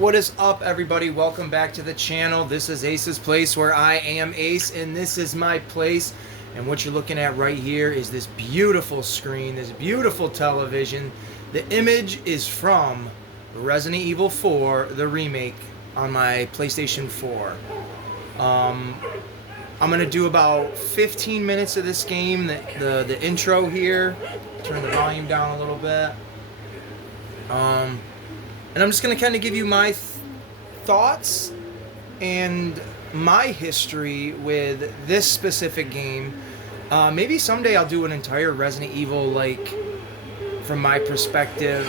What is up, everybody? Welcome back to the channel. This is Ace's Place, where I am Ace, and this is my place. And what you're looking at right here is this beautiful screen, this beautiful television. The image is from Resident Evil 4, the remake, on my PlayStation 4. I'm gonna do about 15 minutes of this game. The intro here. Turn the volume down a little bit. And I'm just going to kind of give you my thoughts and my history with this specific game. Maybe someday I'll do an entire Resident Evil, like, from my perspective,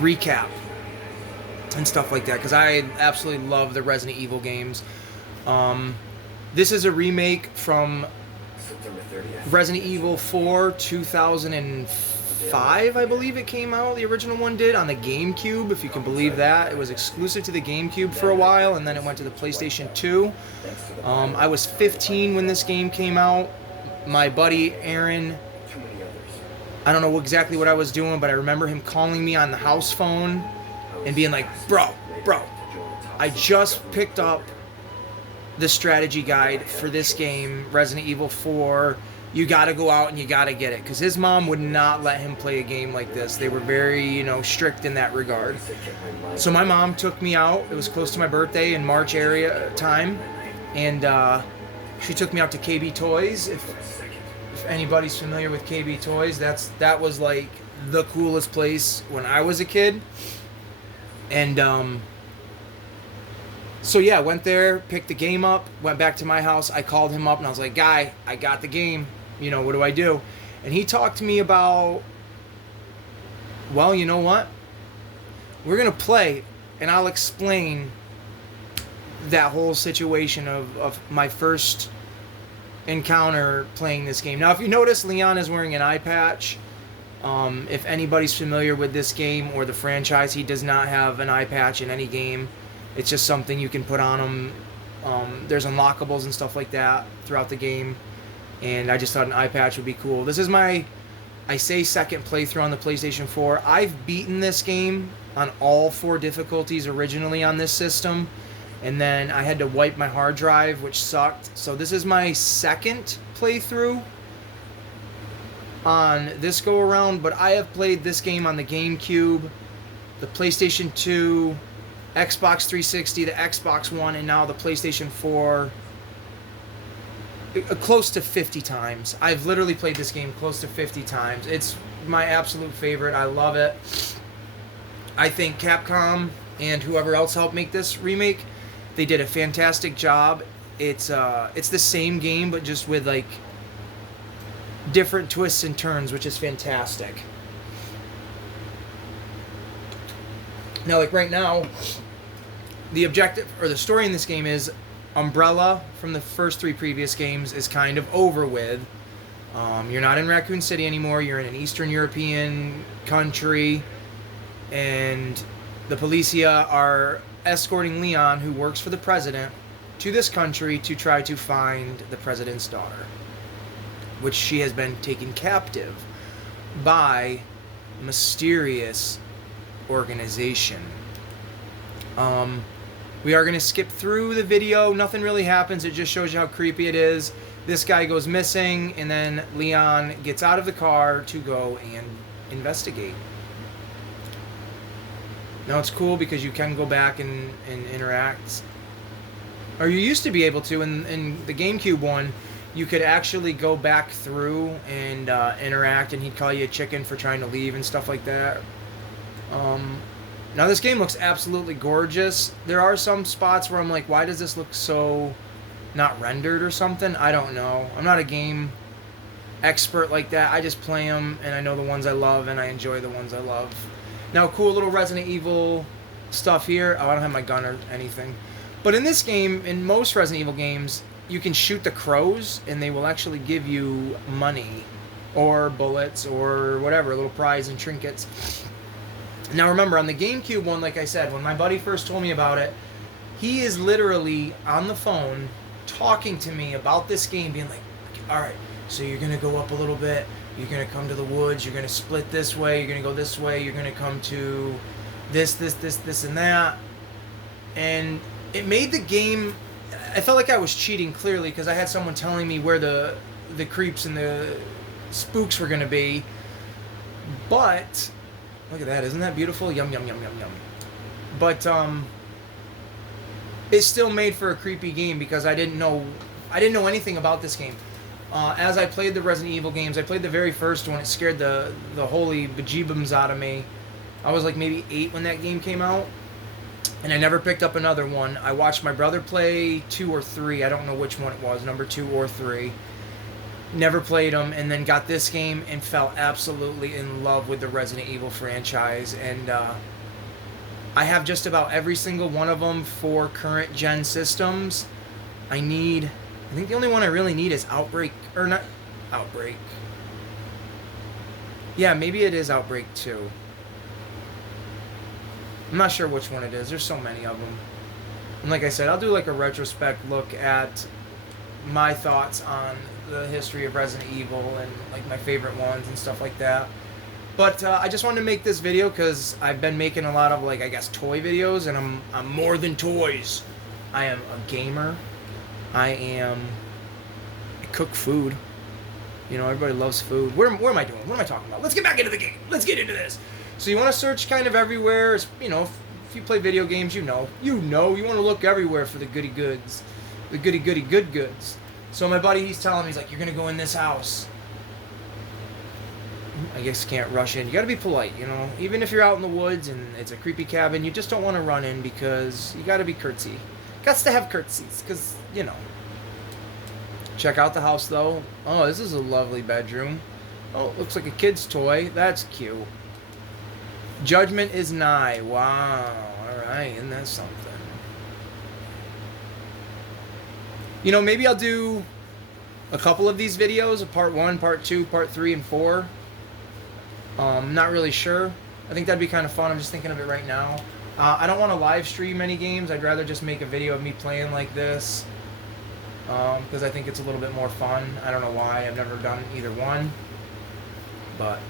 recap and stuff like that, because I absolutely love the Resident Evil games. This is a remake from Resident Evil 4 2005, I believe it came out. The original one did, on the GameCube, if you can believe that. It was exclusive to the GameCube for a while, and then it went to the PlayStation 2. I was 15 when this game came out. My buddy Aaron, I don't know exactly what I was doing, but I remember him calling me on the house phone and being like, bro, I just picked up the strategy guide for this game, Resident Evil 4. You gotta go out and you gotta get it, because his mom would not let him play a game like this. They were very, strict in that regard. So my mom took me out. It was close to my birthday in March area time, and she took me out to KB Toys. If anybody's familiar with KB Toys, that was like the coolest place when I was a kid. And so yeah, went there, picked the game up, went back to my house. I called him up and I was like, "Guy, I got the game. What do I do?" And he talked to me about, well, you know what? We're going to play, and I'll explain that whole situation of my first encounter playing this game. Now, if you notice, Leon is wearing an eye patch. If anybody's familiar with this game or the franchise, he does not have an eye patch in any game. It's just something you can put on him. There's unlockables and stuff like that throughout the game, and I just thought an eye patch would be cool. This is my, second playthrough on the PlayStation 4. I've beaten this game on all 4 difficulties originally on this system, and then I had to wipe my hard drive, which sucked. So this is my second playthrough on this go-around, but I have played this game on the GameCube, the PlayStation 2, Xbox 360, the Xbox One, and now the PlayStation 4 close to 50 times. I've literally played this game close to 50 times. It's my absolute favorite. I love it. I think Capcom and whoever else helped make this remake, they did a fantastic job. It's the same game, but just with like different twists and turns, which is fantastic. Now, like right now, the objective or the story in this game is Umbrella from the first 3 previous games is kind of over with. You're not in Raccoon City anymore. You're in an Eastern European country, and the Policia are escorting Leon, who works for the president, to this country to try to find the president's daughter, which she has been taken captive by a mysterious organization. We are going to skip through the video. Nothing really happens. It just shows you how creepy it is. This guy goes missing, and then Leon gets out of the car to go and investigate. Now it's cool because you can go back and interact. Or you used to be able to. In the GameCube one, you could actually go back through and interact, and he'd call you a chicken for trying to leave and stuff like that. Now this game looks absolutely gorgeous. There are some spots where I'm like, why does this look so not rendered or something? I don't know. I'm not a game expert like that. I just play them, and I know the ones I love, and I enjoy the ones I love. Now, cool little Resident Evil stuff here. Oh, I don't have my gun or anything. But in this game, in most Resident Evil games, you can shoot the crows, and they will actually give you money or bullets or whatever, little prize and trinkets. Now remember, on the GameCube one, like I said, when my buddy first told me about it, he is literally on the phone talking to me about this game, being like, all right, so you're going to go up a little bit, you're gonna come to the woods, you're gonna split this way, you're gonna go this way, you're gonna come to this, and that. And it made the game, I felt like I was cheating clearly because I had someone telling me where the creeps and the spooks were gonna be. But look at that, isn't that beautiful? Yum yum yum yum yum. But it still made for a creepy game because I didn't know anything about this game. As I played the Resident Evil games, I played the very first one. It scared the holy bejeebums out of me. I was like maybe 8 when that game came out, and I never picked up another one. I watched my brother play 2 or 3. I don't know which one it was, number 2 or 3. Never played them, and then got this game and fell absolutely in love with the Resident Evil franchise. And I have just about every single one of them for current gen systems. I think the only one I really need is Outbreak, or not Outbreak. Yeah, maybe it is Outbreak 2. I'm not sure which one it is. There's so many of them. And like I said, I'll do like a retrospect look at my thoughts on the history of Resident Evil and like my favorite ones and stuff like that. But I just wanted to make this video because I've been making a lot of, like, I guess, toy videos, and I'm more than toys. I am a gamer. I cook food. You know, everybody loves food. Where am I doing? What am I talking about? Let's get back into the game. Let's get into this. So you want to search kind of everywhere. You know, if you play video games, you want to look everywhere for the goody goods. The goody good goods. So my buddy, he's telling me, he's like, you're going to go in this house. I guess can't rush in. You got to be polite, you know. Even if you're out in the woods and it's a creepy cabin, you just don't want to run in because you got to be curtsy. Gots to have curtsies because, you know. Check out the house, though. Oh, this is a lovely bedroom. Oh, it looks like a kid's toy. That's cute. Judgment is nigh. Wow. All right. Isn't that something? You know, maybe I'll do a couple of these videos, part 1, part 2, part 3, and 4. Not really sure. I think that'd be kind of fun. I'm just thinking of it right now. I don't want to live stream any games. I'd rather just make a video of me playing like this. Because I think it's a little bit more fun. I don't know why. I've never done either one. But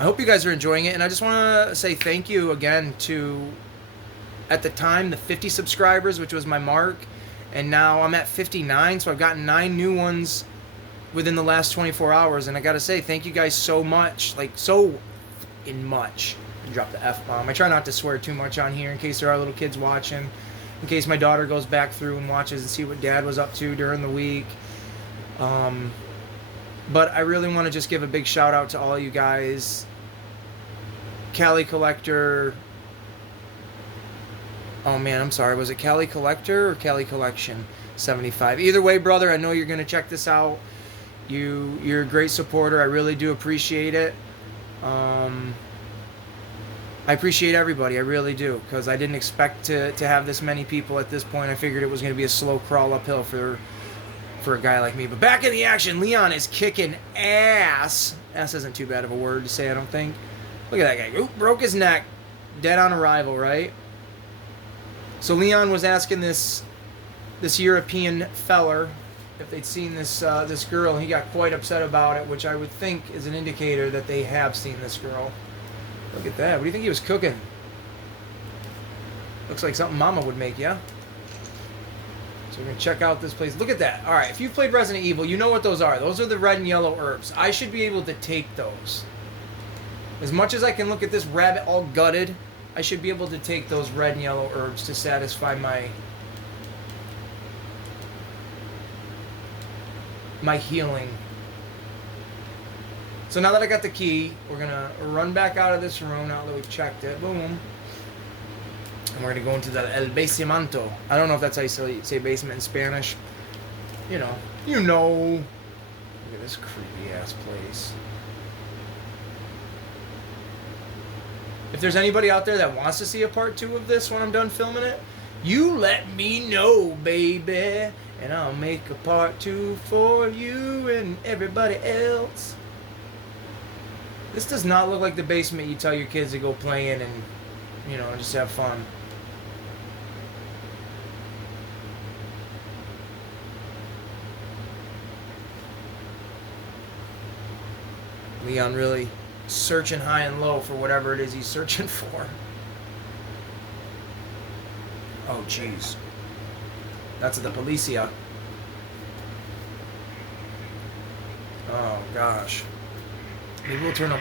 I hope you guys are enjoying it. And I just want to say thank you again to, at the time, the 50 subscribers, which was my mark. And now I'm at 59. So I've gotten 9 new ones within the last 24 hours, and I gotta say, thank you guys so much, like, so in much. I dropped the F-bomb. I try not to swear too much on here in case there are little kids watching, in case my daughter goes back through and watches and see what Dad was up to during the week. But I really want to just give a big shout out to all you guys. Cali Collector. Oh man, I'm sorry. Was it Cali Collector or Cali Collection 75? Either way, brother, I know you're gonna check this out. You're a great supporter. I really do appreciate it. I appreciate everybody. I really do, because I didn't expect to have this many people at this point. I figured it was going to be a slow crawl uphill for a guy like me. But back in the action, Leon is kicking ass. Ass isn't too bad of a word to say, I don't think. Look at that guy. Oop, broke his neck. Dead on arrival, right? So Leon was asking this European feller if they'd seen this girl, and he got quite upset about it, which I would think is an indicator that they have seen this girl. Look at that. What do you think he was cooking? Looks like something Mama would make, yeah? So we're going to check out this place. Look at that. All right, if you've played Resident Evil, you know what those are. Those are the red and yellow herbs. I should be able to take those. As much as I can look at this rabbit all gutted, I should be able to take those red and yellow herbs to satisfy my healing. So now that I got the key, we're gonna run back out of this room now that we've checked it. Boom. And we're gonna go into the El Basement. I don't know if that's how you say basement in Spanish. You know. Look at this creepy ass place. If there's anybody out there that wants to see a part 2 of this when I'm done filming it, you let me know, baby. And I'll make a part 2 for you and everybody else. This does not look like the basement you tell your kids to go play in and, you know, just have fun. Leon really searching high and low for whatever it is he's searching for. Oh, jeez. That's the policia. Oh, gosh. Maybe we'll turn up...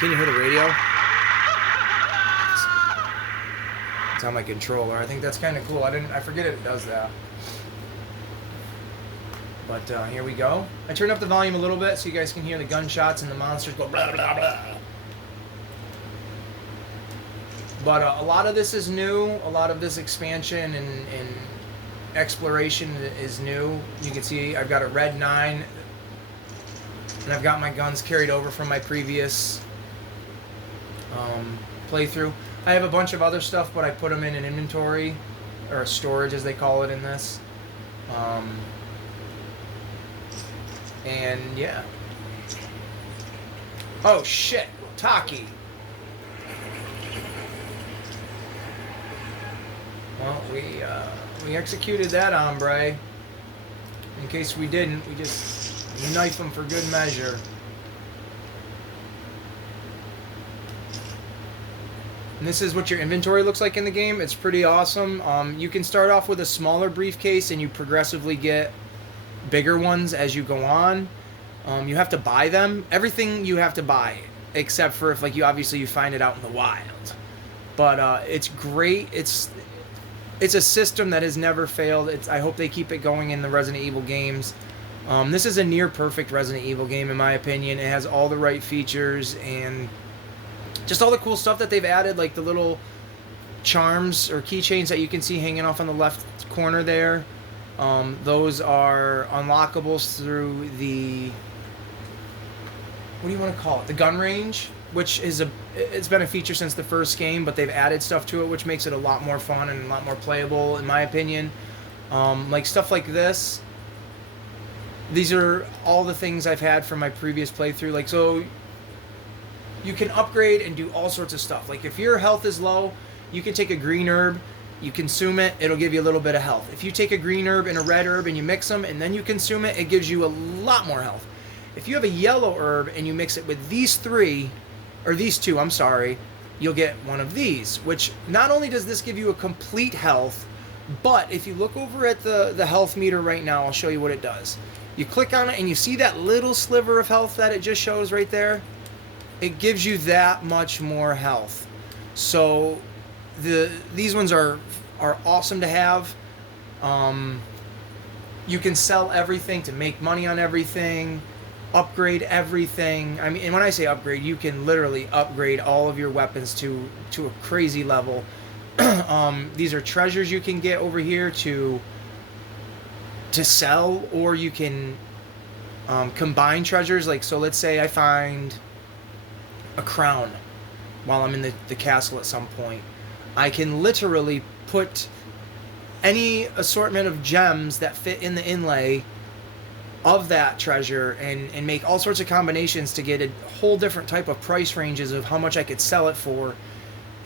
Can you hear the radio? It's on my controller. I think that's kind of cool. I forget it does that. But here we go. I turned up the volume a little bit so you guys can hear the gunshots and the monsters go blah, blah, blah. But a lot of this is new. A lot of this expansion and exploration is new. You can see I've got a red 9. And I've got my guns carried over from my previous playthrough. I have a bunch of other stuff, but I put them in an inventory, or a storage as they call it in this. And yeah. Oh shit, Taki. Well, we executed that hombre. In case we didn't, we just knife him for good measure. And this is what your inventory looks like in the game. It's pretty awesome. You can start off with a smaller briefcase and you progressively get bigger ones as you go on. You have to buy them. Everything you have to buy, except for if you find it out in the wild. But it's great. It's a system that has never failed. I hope they keep it going in the Resident Evil games. This is a near perfect Resident Evil game in my opinion. It has all the right features and just all the cool stuff that they've added, like the little charms or keychains that you can see hanging off on the left corner there. Those are unlockables through the, what do you want to call it? The gun range, which is it's been a feature since the first game, but they've added stuff to it, which makes it a lot more fun and a lot more playable, in my opinion. Like stuff like this. These are all the things I've had from my previous playthrough. Like, so you can upgrade and do all sorts of stuff. Like if your health is low, you can take a green herb, you consume it, it'll give you a little bit of health. If you take a green herb and a red herb and you mix them and then you consume it, it gives you a lot more health. If you have a yellow herb and you mix it with these two, I'm sorry, you'll get one of these, which not only does this give you a complete health, but if you look over at the health meter right now, I'll show you what it does. You click on it and you see that little sliver of health that it just shows right there? It gives you that much more health. So these ones are awesome to have. You can sell everything to make money on everything, upgrade everything. I mean, and when I say upgrade, you can literally upgrade all of your weapons to a crazy level. These are treasures you can get over here to sell, or you can combine treasures. Like, so let's say I find a crown while I'm in the castle at some point. I can literally put any assortment of gems that fit in the inlay of that treasure and make all sorts of combinations to get a whole different type of price ranges of how much I could sell it for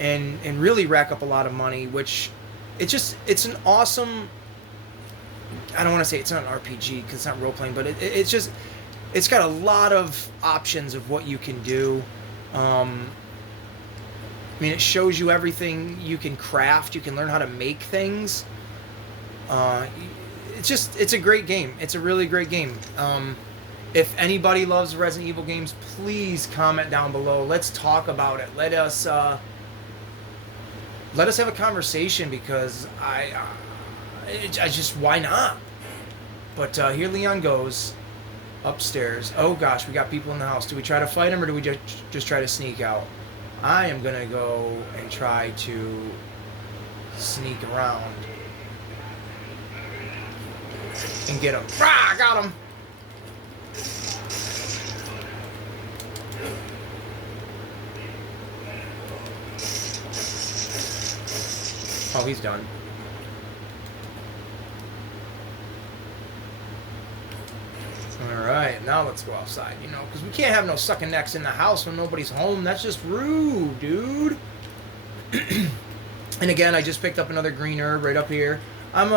and really rack up a lot of money, which it's an awesome, I don't want to say it's not an RPG because it's not role-playing, but it's got a lot of options of what you can do. I mean, it shows you everything you can craft. You can learn how to make things. It's a great game. It's a really great game. If anybody loves Resident Evil games, please comment down below. Let's talk about it. Let us have a conversation because I just, why not? But here Leon goes upstairs. Oh gosh, we got people in the house. Do we try to fight him or do we just try to sneak out? I am gonna go and try to sneak around and get him. Rah! Got him! Oh, he's done. Alright, now let's go outside, because we can't have no sucking necks in the house when nobody's home. That's just rude, dude. And again, I just picked up another green herb right up here. I'm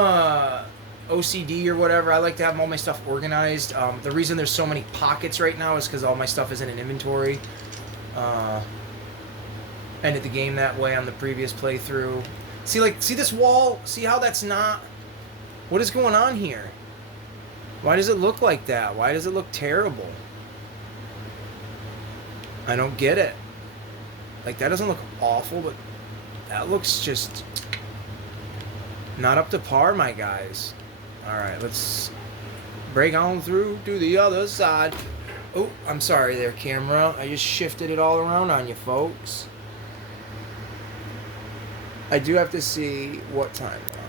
OCD or whatever. I like to have all my stuff organized. The reason there's so many pockets right now is because all my stuff is in an inventory. Ended the game that way on the previous playthrough. See this wall? See how that's not... What is going on here? Why does it look like that? Why does it look terrible? I don't get it. Like, that doesn't look awful, but that looks just not up to par, my guys. Alright, let's break on through to the other side. Oh, I'm sorry there, camera. I just shifted it all around on you, folks. I do have to see what time we're on.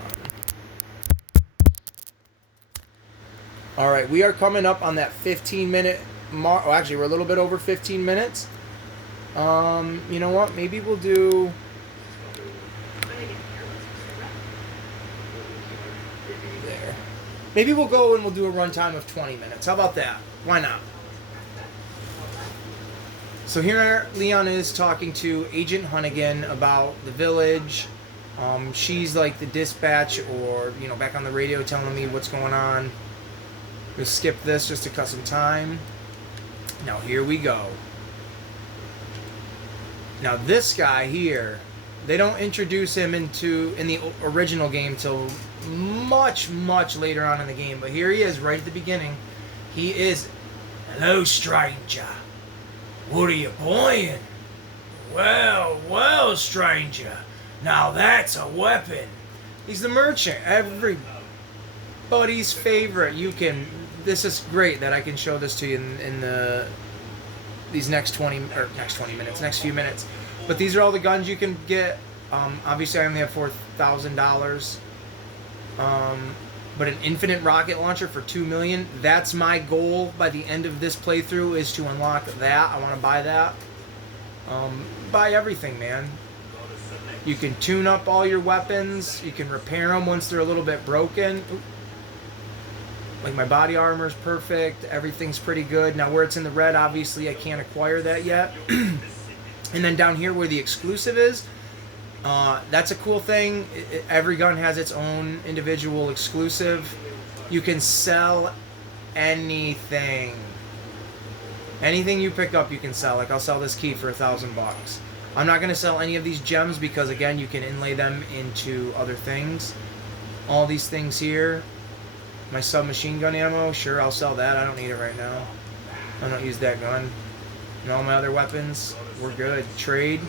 Alright, we are coming up on that 15-minute mark. Oh, actually, we're a little bit over 15 minutes. You know what? Maybe we'll do... There. Maybe we'll go and we'll do a runtime of 20 minutes. How about that? Why not? So here Leon is talking to Agent Hunnigan about the village. She's like the dispatch, or, you know, back on the radio telling me what's going on. We'll skip this just to cut some time. Now here we go. Now this guy here, they don't introduce him in the original game till much, much later on in the game. But here he is right at the beginning. He is, "Hello, stranger. What are you buying?" "Well, well, stranger. Now that's a weapon." He's the merchant. Everybody's favorite. This is great that I can show this to you in these next few minutes. But these are all the guns you can get. Obviously, I only have $4,000. But an infinite rocket launcher for $2 million. That's my goal by the end of this playthrough, is to unlock that. I want to buy that. Buy everything, man. You can tune up all your weapons. You can repair them once they're a little bit broken. Oop. Like, my body armor is perfect. Everything's pretty good. Now, where it's in the red, obviously, I can't acquire that yet. And then down here where the exclusive is, that's a cool thing. Every gun has its own individual exclusive. You can sell anything. Anything you pick up, you can sell. Like, I'll sell this key for $1,000. I'm not going to sell any of these gems because, again, you can inlay them into other things. All these things here. My submachine gun ammo, sure, I'll sell that. I don't need it right now. I don't use that gun. And all my other weapons, we're good. Trade.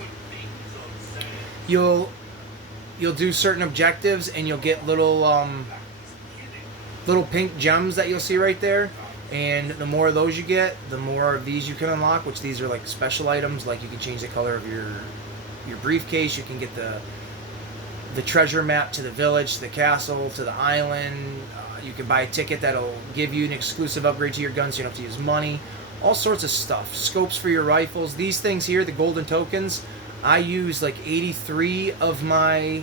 You'll do certain objectives and you'll get little pink gems that you'll see right there. And the more of those you get, the more of these you can unlock, which these are like special items. Like, you can change the color of your briefcase. You can get the treasure map to the village, to the castle, to the island. You can buy a ticket that'll give you an exclusive upgrade to your gun, so you don't have to use money. All sorts of stuff. Scopes for your rifles. These things here, the golden tokens, I use like 83 of my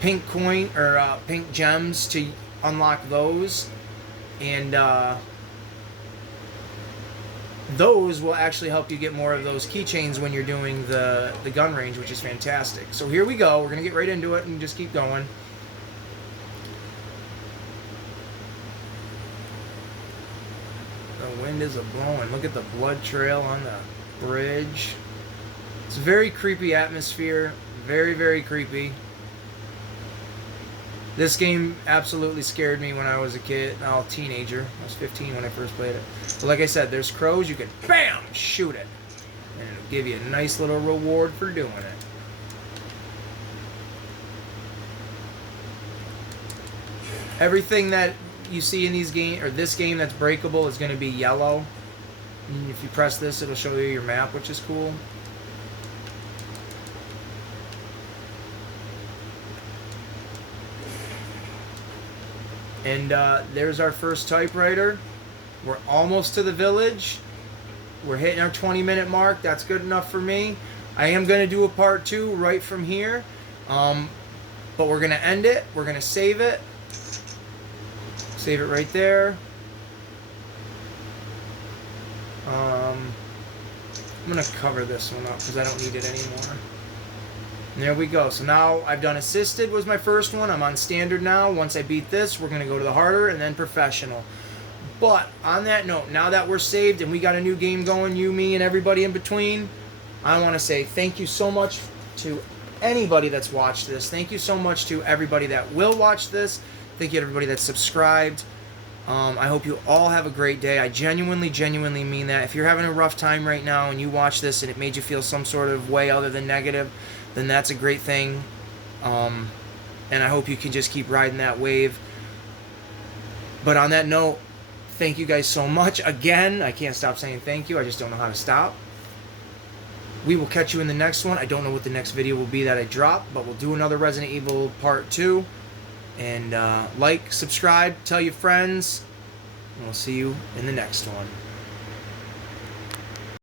pink coin or pink gems to unlock those. And those will actually help you get more of those keychains when you're doing the gun range, which is fantastic. So here we go. We're going to get right into it and just keep going. The wind is a-blowing. Look at the blood trail on the bridge. It's a very creepy atmosphere. Very, very creepy. This game absolutely scared me when I was a kid. A teenager. I was 15 when I first played it. But like I said, there's crows. You can, BAM! Shoot it. And it'll give you a nice little reward for doing it. Everything that you see in this game that's breakable is going to be yellow. And if you press this, it'll show you your map, which is cool. And there's our first typewriter. We're almost to the village. We're hitting our 20-minute mark. That's good enough for me. I am going to do a part 2 right from here. But we're going to end it. We're going to save it. Save it right there. I'm going to cover this one up because I don't need it anymore. And there we go. So now I've done assisted was my first one. I'm on standard now. Once I beat this, we're going to go to the harder and then professional. But on that note, now that we're saved and we got a new game going, you, me, and everybody in between, I want to say thank you so much to anybody that's watched this. Thank you so much to everybody that will watch this. Thank you to everybody that's subscribed. I hope you all have a great day. I genuinely mean that. If you're having a rough time right now and you watch this and it made you feel some sort of way other than negative, then that's a great thing. And I hope you can just keep riding that wave. But on that note, thank you guys so much. Again, I can't stop saying thank you. I just don't know how to stop. We will catch you in the next one. I don't know what the next video will be that I drop, but we'll do another Resident Evil Part 2. And like, subscribe, tell your friends, and we'll see you in the next one.